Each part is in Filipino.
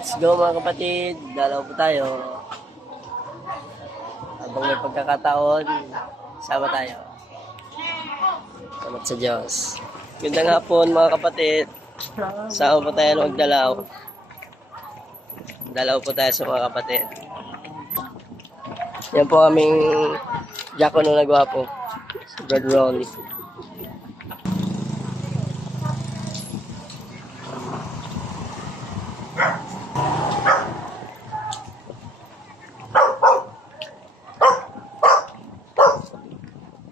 Let's go mga kapatid, dalaw po tayo. Habang may pagkakataon, sama tayo. Salamat sa Diyos. Gandang hapon mga kapatid. Sama po tayo magdalaw. Dalaw po tayo sa mga kapatid. Yan po aming Diakono na gwapo. Si Brad Ronnie.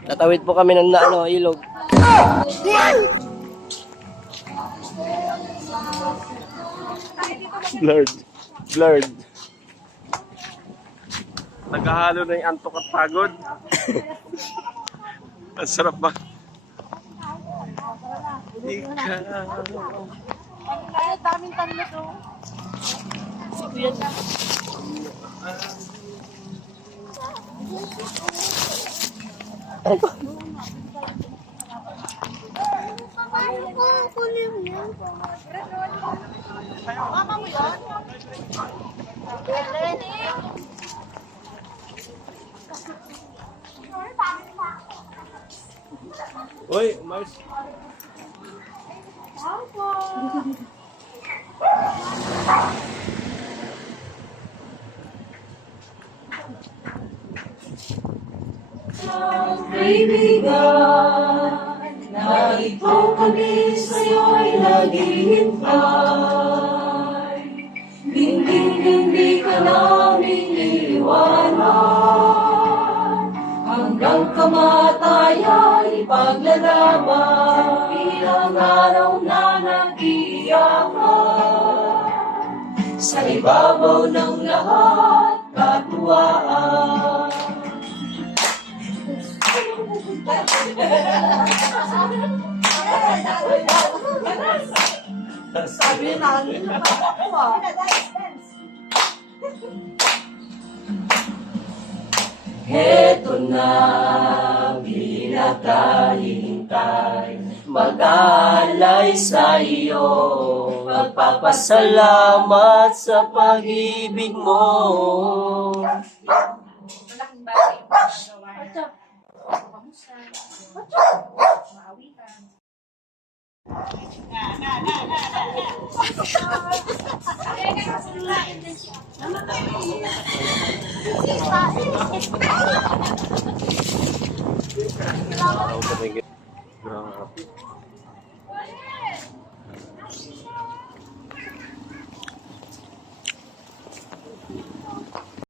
Tatawid po kami ng ilog. Blurred. Naghahalo na yung antok at pagod. Ang sarap ba? Ay, daming tanlo to. Mama mo yun? Uy, umayos. Kaibigan, na ito kami sa'yo'y naghihintay. Hindi ka namin iiwanan, hanggang kamataya'y paglalaban. Ilang araw na nag-iyakan, sa ibabaw ng lahat katuwaan. Sabi namin na ako Heto na pinakahintay, mag-alay sa iyo, magpapasalamat sa pag-ibig mo. malaking bagay ang gawa. Kamusta? Maawi ka. Grabe.